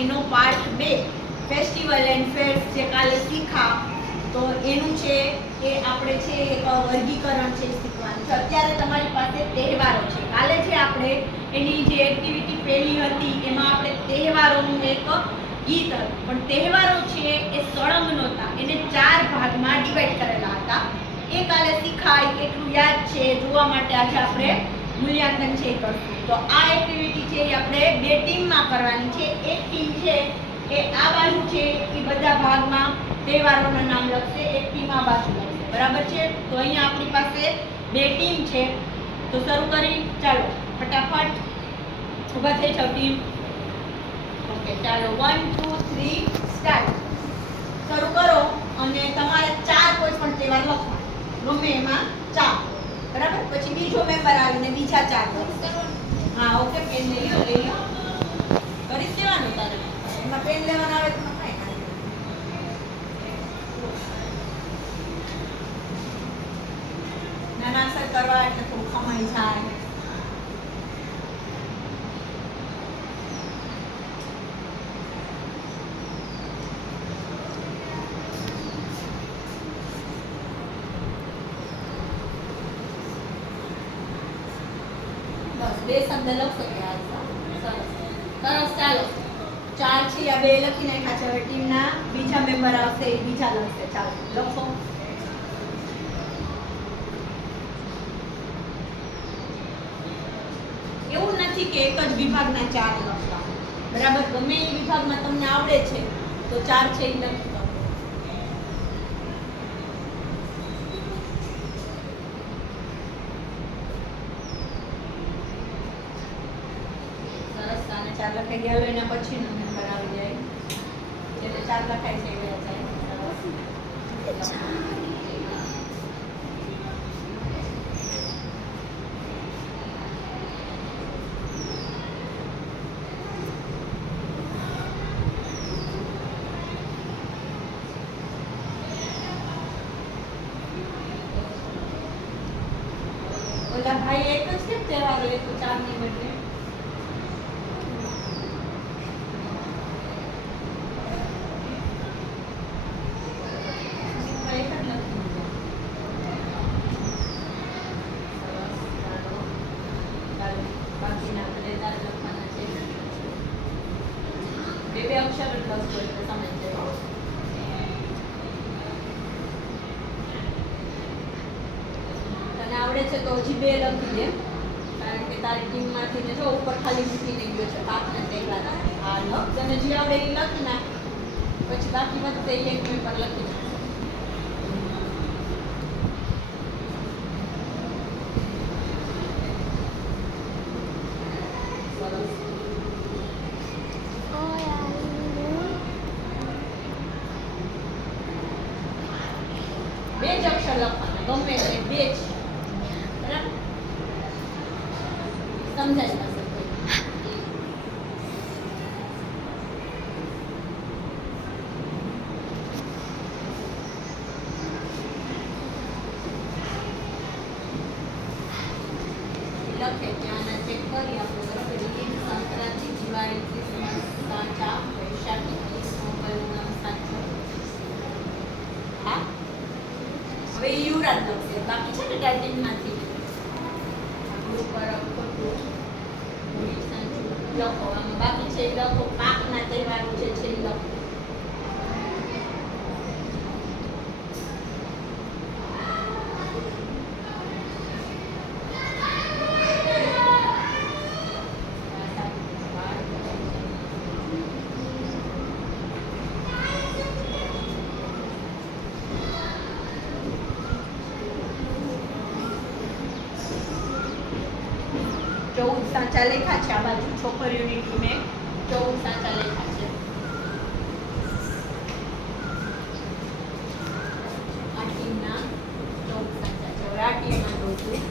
એનો part 2 festival and fares જે કાલે શીખા તો એનું છે એ આપણે છે એક વર્ગીકરણ છે શીખવાનું છે. અત્યારે તમારી પાસે તહેવારો છે. કાલે જે આપણે એની જે એક્ટિવિટી પહેલી હતી એમાં આપણે તહેવારોનું એક ગીત હતું, પણ તહેવારો છે એ સળંગ નહોતા, એને 4 ભાગમાં ડિવાઈડ કરેલા હતા. એ કાલે શીખાય એટલું યાદ છે જોવા માટે આજે આપણે મૂલ્યાંકન છે કરશું. તો આ એક્ટિવિટી છે એ આપણે 2 ટીમમાં કરવાની છે. એક ટીમ છે એ આ બાજુ છે એ બધા ભાગમાં તહેવારોના નામ લખશે, એક ટીમ આ બાજુ લખશે. બરાબર છે? તો અહીંયા આપણી પાસે 2 ટીમ છે. તો શરૂ કરી, ચાલો ફટાફટ ઊભા થઈ જાઓ ટીમ. ઓકે, ચાલો 1 2 3 સ્ટાર્ટ. શરૂ કરો અને તમારે 4 કોઈ પણ તહેવાર લખવા, ગમે એમાં 4. બરાબર? પછી બીજો મેમ્બર આવીને બીજા 4 લખશે. હા, ઓકે, પેન લઈ લો, લઈ લો. કરી જ દેવાનું તારે. એમાં પેન લેવાનું આવે તો કાંઈ કાંઈ. નાના અક્ષર કરવા એટલે થોડું ખમાઈ જાય. બસ 2 શબ્દ લખશો કે આ સરસ સરસ. ચાલો 4 છે આ 2 લખી નાખ્યા છે. હવે ટીમના બીજા મેમ્બર આવશે એ બીજા લખશે. ચાલો લખો. એવું નથી કે એક જ વિભાગના 4 લખવા. બરાબર? ગમે એ વિભાગમાં તમને આવડે છે તો 4 છે એ લખી દો. સરસ. આને 4 લખાઈ ગયા. હવે એના પછીનો નંબર આવી જાય. જેને 4 લખાય છે એ જાય. ઓલા ભાઈ એક જ કેમ તહેવારો એક 4 ની બદલે? બે અક્ષર જ લખજો એટલે સમજ જાય. તને આવડે છે તો હજી 2 લખી દે, કારણ કે તારી ટીમમાંથી ને જો ઉપર ખાલી મૂકીને ગયો છે પાકને તહેવાર. હા લખ, તને જે આવડે એ લખી નાખ, પછી બાકી વધતે એક પેપર લખી નાખ. બે જ અક્ષર લખવાના, ગમે તે 2 જ. બરાબર? સમજાય પાસે લખે ત્યાં ચેક કરી આપણે. બરાબર? ઈદ, સંક્રાંતિ, દિવાળી, ક્રિસમસ, સાચા, વૈશાખી, પોંગલ, સાચા. હા, હવે યુવરાજ લખશે. બાકી છે ને ટાઈપિંગમાંથી ગુરુ પરબ ખોટું લખો. આમાં બાકી છે એ લખો. પાકના તહેવારો જે છે એ લખો. સાચા લેખા છે. આ બાજુ છોકરીઓની ટીમે 14 સાચા લેખા છે. આ ટીમના 14 સાચા છે. હવે આ ટીમમાં જોશું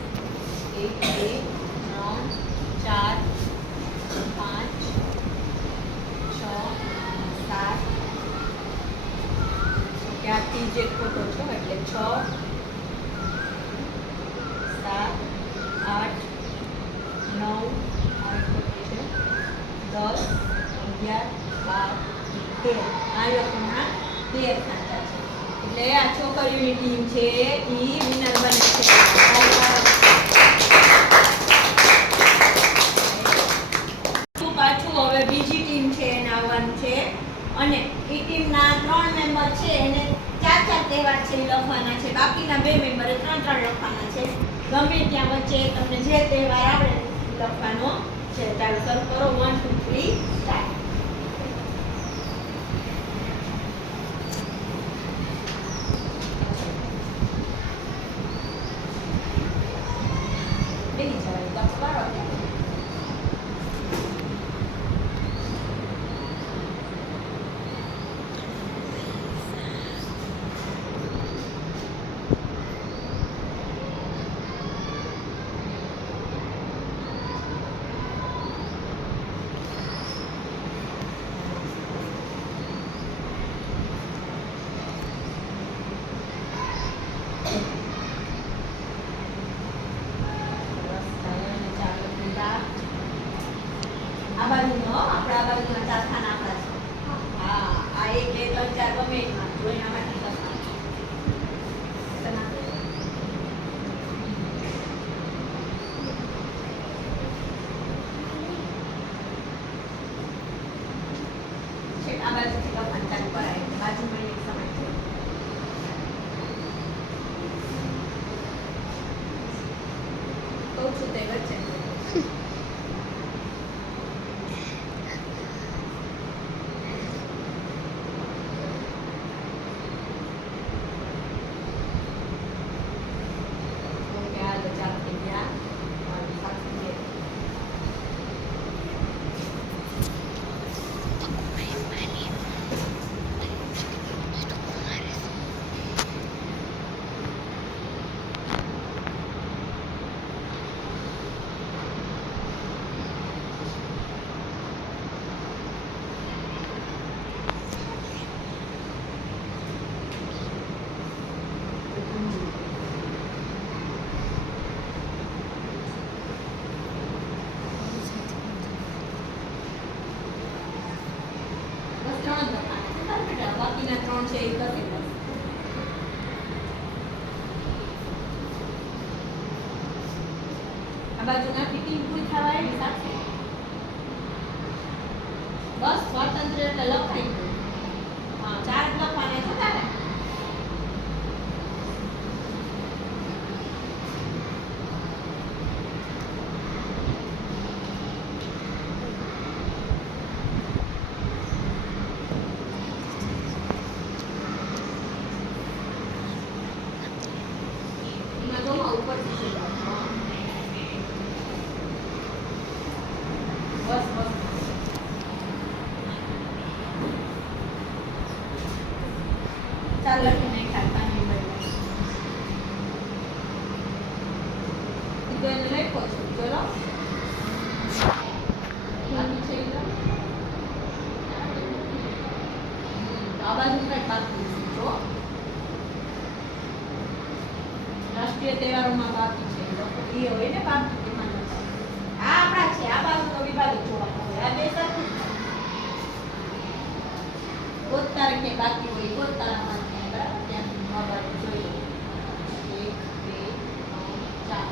1 2 3 4 5 6 7. ત્યાંથી જે ખોટો છો એટલે 6 7 8 9 10 11 13 આ લોકોના 13 સાચા છે. એટલે આ છોકરીઓની ટીમ છે ઈ વિનર બને છે. પાછું હવે બીજી ટીમ છે એને આવવાનું છે અને એ ટીમના 3 મેમ્બર છે એને 4 તહેવાર છે એ લખવાના છે. બાકીના 2 મેમ્બરે 3 લખવાના છે. ગમે ત્યાં વચ્ચે તમને જે તહેવાર આવડે લખવાનો છે. ચાલો શરૂ કરો. 1 2 3 સ્ટાર્ટ. આ બાજુનો આપણા બાજુના 4 ખાના આપણા છે. હા આ 1 2 3 4 ગમે એમાં જોઈને આમાંથી આ બાજુથી લખવાનું ચાલુ કરાય. બાજુમાં એક સમય છે. કહું છું તે વચ્ચે બાકીના 3 છે એ કરશે. આ બાજુના ફિટિંગ પૂરી થવા આવી સાથે બસ સ્વતંત્ર એટલે લખાઈ ગયું. હા 4 લખવાના છે તારે. ઉપર બસ બસ ચાલ લખી નહીં ખાતા નહીં બને તો એને લખો છો. ચલો બાકી છે આ બાજુ કઈ બાકી છો. રાષ્ટ્રીય તહેવારોમાં બાકી છે એ હોય ને બાકી આ આપણા છે. આ બાજુનો વિભાગ જોવાનો હોય. આ 2 સરખું ગોતારે કે બાકી હોય ગોતારામાં ત્યાંથી બાજુ જોઈએ. 1 2 3 4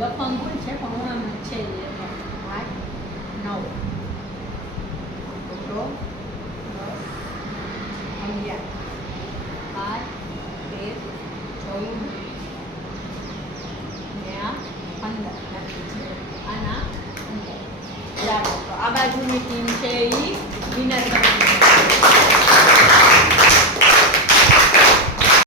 લખવાનું ભૂલ છે પણ હું આમ છે 8 9 10 11 12 13 14 15 આના 15. ચાલો તો આ બાજુની ટીમ છે એ વિનર